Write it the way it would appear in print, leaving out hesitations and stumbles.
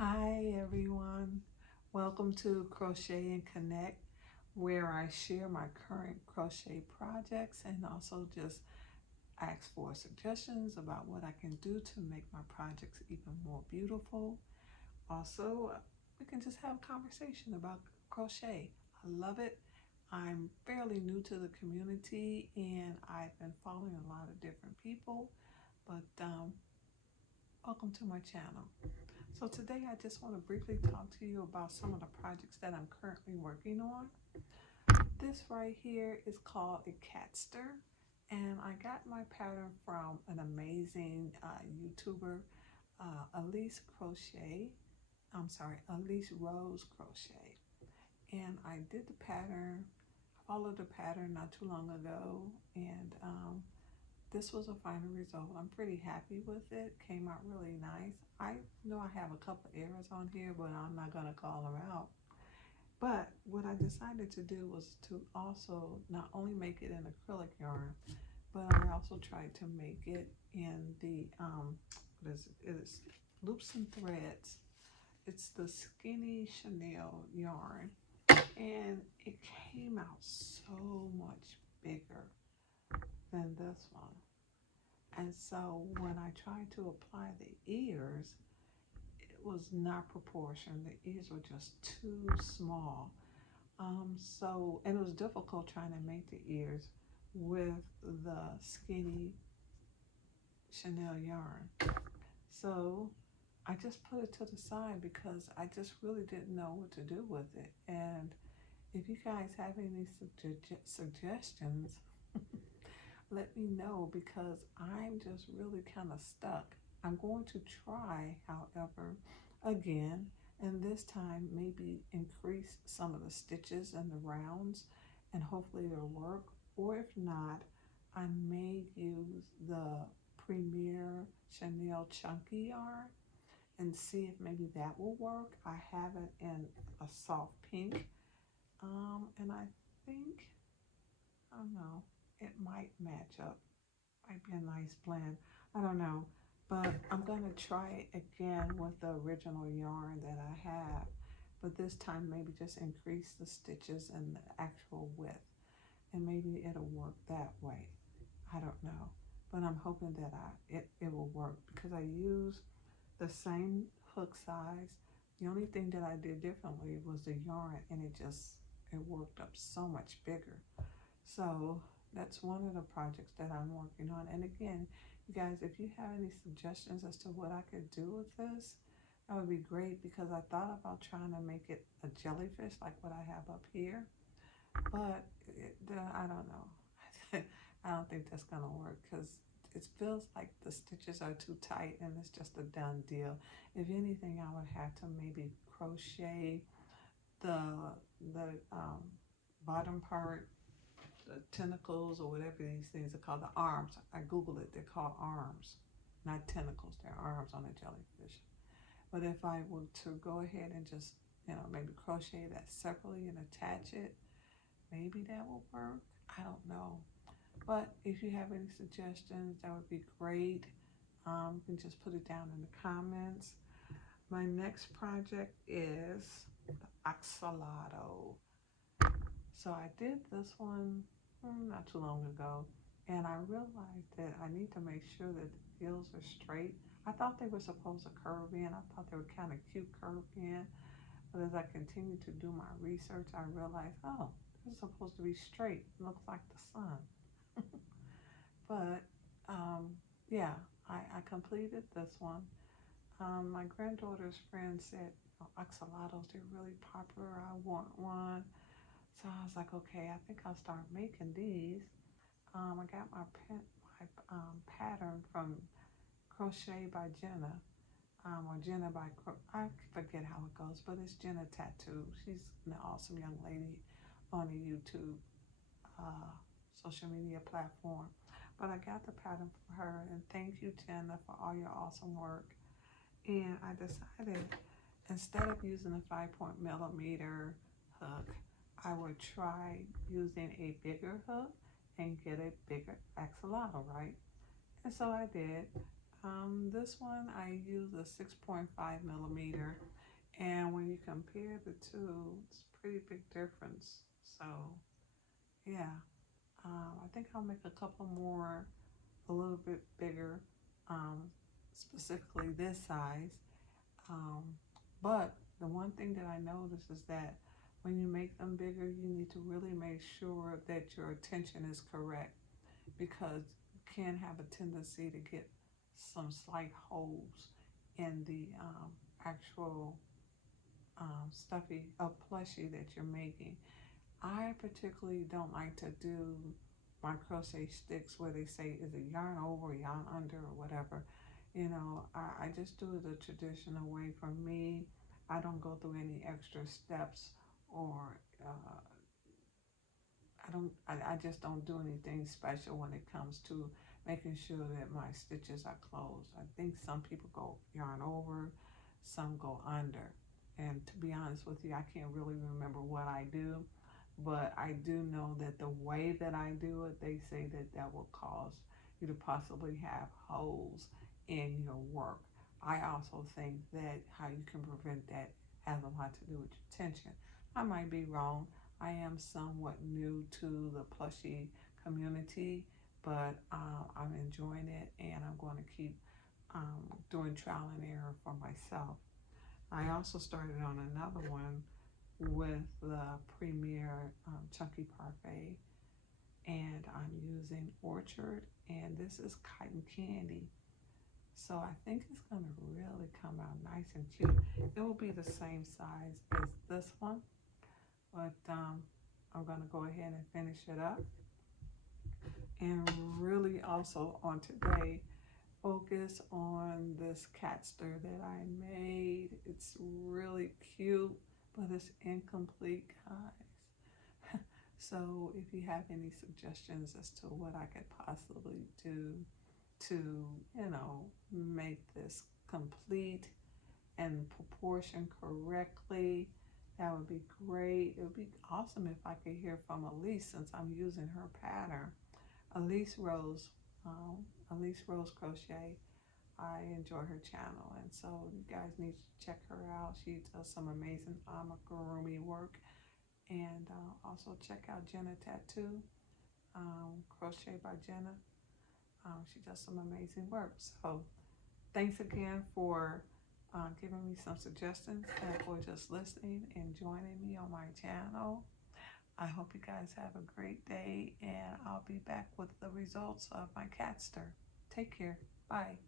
Hi everyone, welcome to Crochet and Connect, where I share my current crochet projects and also just ask for suggestions about what I can do to make my projects even more beautiful. Also, we can just have a conversation about crochet. I love it. I'm fairly new to the community and I've been following a lot of different people, but welcome to my channel. So today I just want to briefly talk to you about some of the projects that I'm currently working on. This right here is called a catster, and I got my pattern from an amazing YouTuber, Elise Crochet. Elise Rose Crochet. And I did the pattern, followed the pattern not too long ago, and this was a final result. I'm pretty happy with it. Came out really nice. I know I have a couple errors on here, but I'm not gonna call them out. But what I decided to do was to also not only make it in acrylic yarn, but I also tried to make it in the what is it? It is loops and threads. It's the skinny Chanel yarn, and it came out so much bigger than this one. And so when I tried to apply the ears, it was not proportioned. The ears were just too small. And it was difficult trying to make the ears with the skinny Chanel yarn. So I just put it to the side because I just really didn't know what to do with it. And if you guys have any suggestions, let me know because I'm just really kind of stuck. I'm going to try, however, again, and this time maybe increase some of the stitches and the rounds, and hopefully it'll work. Or if not, I may use the Premier Chanel Chunky yarn and see if maybe that will work. I have it in a soft pink, and I think, I don't know, it might match up. Might be a nice blend. I don't know. But I'm going to try it again with the original yarn that I have. But this time maybe just increase the stitches and the actual width. And maybe it'll work that way. I don't know. But I'm hoping that it will work because I use the same hook size. The only thing that I did differently was the yarn, and it worked up so much bigger. So that's one of the projects that I'm working on. And again, you guys, if you have any suggestions as to what I could do with this, that would be great because I thought about trying to make it a jellyfish like what I have up here, but I don't know. I don't think that's gonna work because it feels like the stitches are too tight and it's just a done deal. If anything, I would have to maybe crochet the the bottom part, the tentacles or whatever these things are called, the arms. I googled it, they're called arms, not tentacles, they're arms on a jellyfish. But if I were to go ahead and just, maybe crochet that separately and attach it, maybe that will work. I don't know. But if you have any suggestions, that would be great. You can just put it down in the comments. My next project is the axolotl. So I did this one not too long ago, and I realized that I need to make sure that the gills are straight. I thought they were supposed to curve in. I thought they were kind of cute curved in, but as I continued to do my research, I realized, oh, this is supposed to be straight. It looks like the sun. But yeah, I completed this one. My granddaughter's friend said, axolotls, they're really popular. I want one. So I was like, okay, I think I'll start making these. I got my pattern from Crochet by Jenna, or Jenna by I forget how it goes, but it's Jenna Tattoo. She's an awesome young lady on the YouTube social media platform. But I got the pattern for her, and thank you, Jenna, for all your awesome work. And I decided, instead of using a 5-point-millimeter hook, I would try using a bigger hook and get a bigger axolotl, right? And so I did. This one I use a 6.5 millimeter, and when you compare the two, it's a pretty big difference. So yeah, I think I'll make a couple more a little bit bigger, um, specifically this size. Um, but the one thing that I notice is that when you make them bigger, you need to really make sure that your tension is correct, because you can have a tendency to get some slight holes in the actual stuffy plushie that you're making. I particularly don't like to do my crochet sticks where they say is it yarn over, yarn under, or whatever. You know, I just do it the traditional way. For me, I don't go through any extra steps, or uh, I just don't do anything special when it comes to making sure that my stitches are closed. I think some people go yarn over, some go under. And to be honest with you, I can't really remember what I do, but I do know that the way that I do it, they say that that will cause you to possibly have holes in your work. I also think that how you can prevent that has a lot to do with your tension. I might be wrong. I am somewhat new to the plushie community, but I'm enjoying it, and I'm going to keep doing trial and error for myself. I also started on another one with the Premier Chunky Parfait, and I'm using Orchard, and this is Cotton Candy. So I think it's going to really come out nice and cute. It will be the same size as this one, but I'm going to go ahead and finish it up. And really also on today, focus on this catster that I made. It's really cute, but it's incomplete, guys. So if you have any suggestions as to what I could possibly do to, make this complete and proportion correctly, that would be great. It would be awesome if I could hear from Elise, since I'm using her pattern. Elise Rose, Elise Rose Crochet. I enjoy her channel, and so you guys need to check her out. She does some amazing amigurumi work. And also check out Jenna Tattoo, Crochet by Jenna. She does some amazing work. So thanks again for giving me some suggestions, and for just listening and joining me on my channel. I hope you guys have a great day, and I'll be back with the results of my catster. Take care. Bye.